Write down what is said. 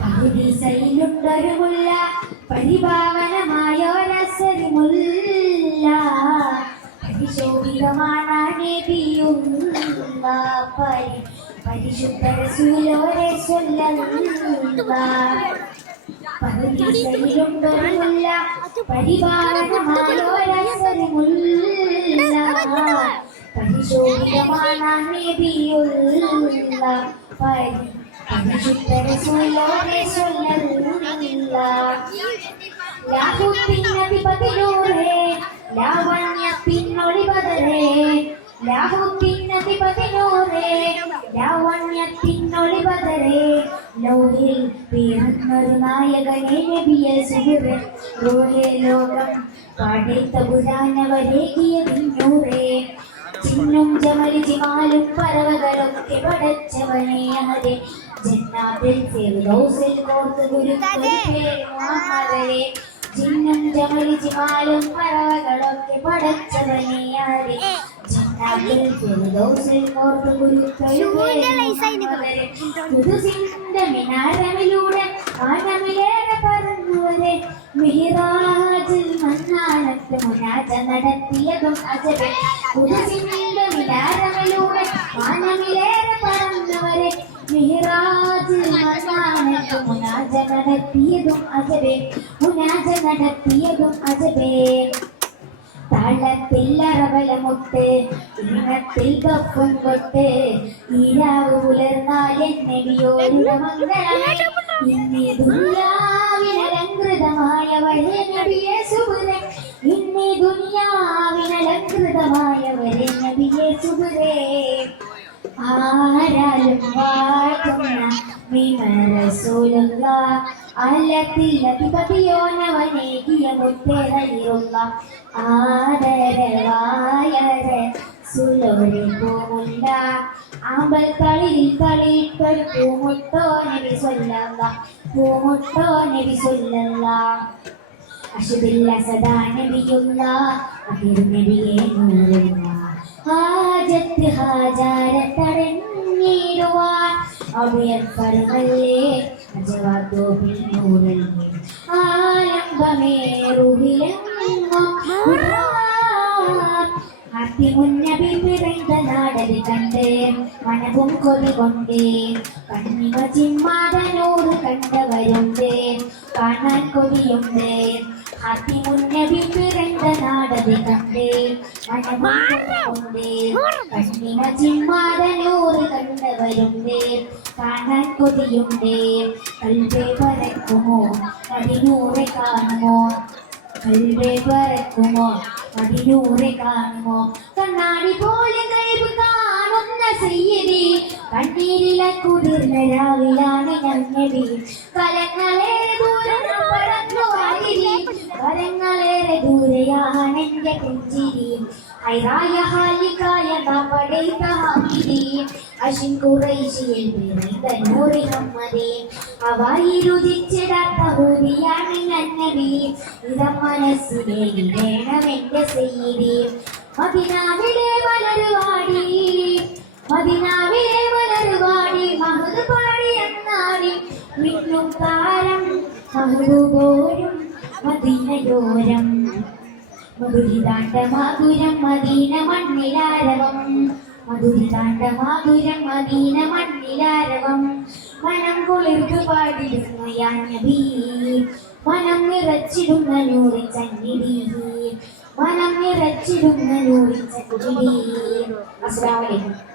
പകുതിസയിലുണ്ടൊരു മുല്ല പരിഭാവനമായൊരസരി മുല്ല പരിശോഭിതമാണ് നബിയുള്ള പരി പരിശുദ്ധ റസൂലോരെ സ്വല്ലല്ലാഹ് പകുതിസയിലുണ്ടൊരു മുല്ല പരിഭാവനമായൊരസരി മുല്ല പരിശോഭിതമാണ് നബിയുള്ള പരി പരിശുദ്ധ റസൂലോരെ സ്വല്ലല്ലാഹ് ലാഹുത്തിനധിപതിനൂറേ ലാവണ്യത്തിനൊളിപതരേ ലാഹുത്തിനധിപതിനൂറേ ലാവണ്യത്തിനൊളിപതരേ ലോഹിൽ പിറന്നൊരു നായകനെ നബിയെ സുഹൃൻ റോഹേ ലോകം പടൈത്ത പുരാനവരേകിയതിന്നൂറേ ചിന്നും ജമലി പരവകളൊക്കെ പടച്ചവനെ അഹരെ? ജന്നാതിൽ ഫിർദൗസിൽ കോർത്ത് ഗുരുക്കളെ മുഹമ്മദരെ ജിന്നും ജമലി ജിമാലും പറവകളൊക്കെ പടച്ചവനെ അഹരെ? ജന്നാതിൽ ഫിർദൗസിൽ കോർത്ത് കുതുസിന്റെ മിനാരമിലൂടെ ആനമിലേറെ പറന്നുവരെ. മിഹിറാ മുനാജ നടത്തിയതും അജബെ കുതുസിന്റെ ഇന്നീ ദുനിയാവിനലങ്കൃതമായവരെ നബിയെ സുബുരൻ ഇന്നീ ദുനിയാവിനലങ്കൃതമായവരെ നബിയെ സുബുരേ ആരാലും വാഴ്ത്തുന്ന മിമറസൂലുള്ള അല്ലത്തിൽ അധിപതിയോനവനേകിയ മുത്തേറയിലുള്ള ആദരവായര സുലോരി പൂമുണ്ട. ആമ്പൽ കളിയിൽ കളിയിട്ടൊരു പൂമുട്ടോ നബി സൊല്ലല്ല പൂമുട്ടോ നബി സൊല്ലല്ല അഷുബില്ല സദാ നബിയുള്ള അതിർനബിയെ നൂറുള്ള ഹാജത്ത് ഹാജാരത്തടഞ്ഞിടുവാൻ അവയർ പറവല്ലേ അജവാദോ പിന്നൂറല്ലേ ആലംബമേറുവിലെങ്ങോ അത്തിമുന്നബി പിറந்த നാടൽ കണ്ട് മനവും കൊതി കൊണ്ടേ. കണ്ണിമ ചിമ്മാതനൂറ് കണ്ടവരുണ്ട് കാണാൻ കൊതിയുണ്ട് അത്തിമുന്നബി പിറന്ന നാടൽ കണ്ട് കൊണ്ടേ കണ്ണിമ ചിമ്മാതനൂറ് കണ്ടവരുണ്ട്. കാണാൻ കൊതിയുണ്ട് കൽവേ പറക്കുമോ അതിനൂറെ കാണുമോ? കൽവേ പറക്കുമോ അതിനൂറെ കാണുമോ? കണ്ണാടി പോലെ കഴിവ് കാണുന്ന സയ്യതി കണ്ണീരിലെ കുതിർന്ന രാവിലാണ് ഞങ്ങടി കലങ്ങളേറെ കലങ്ങളേറെ ദൂരെയാണ് എന്റെ പുഞ്ചിരി ഹൈറായ ഹാലിക്കായ നാം പടൈത്ത ഹാമിദി അഷിൻ കുറേശിയിൽ പിറந்த നൂറി നമ്മതി അവായി രുചിച്ചിടാത്ത ഹൂതിയാണ് നന്നബി ഇതം മനസ്സിനെ വേണം എന്റെ സെയ്തി മദിനാവിലെ വളരുവാടി മദിനാവിലെ വളരുവാടി മഹത് പാടി എന്നാടി. മിന്നും താരം മഹുപോരും മദീനയോരം. മധുരിതാണ്ട മാധുരം മദീന മണ്ണിലാരവം. മധുരിതാണ്ട മാധുരം മദീന മണ്ണിലാരവം. മനം കുളിർക്ക് പാടിടുന്ന യാനബി മനം നിറച്ചിടുന്ന നൂറി ചന്നിടി മനം നിറച്ചിടുന്ന നൂറി ചന്നിടി അസ്സലാമു അലൈക്കും.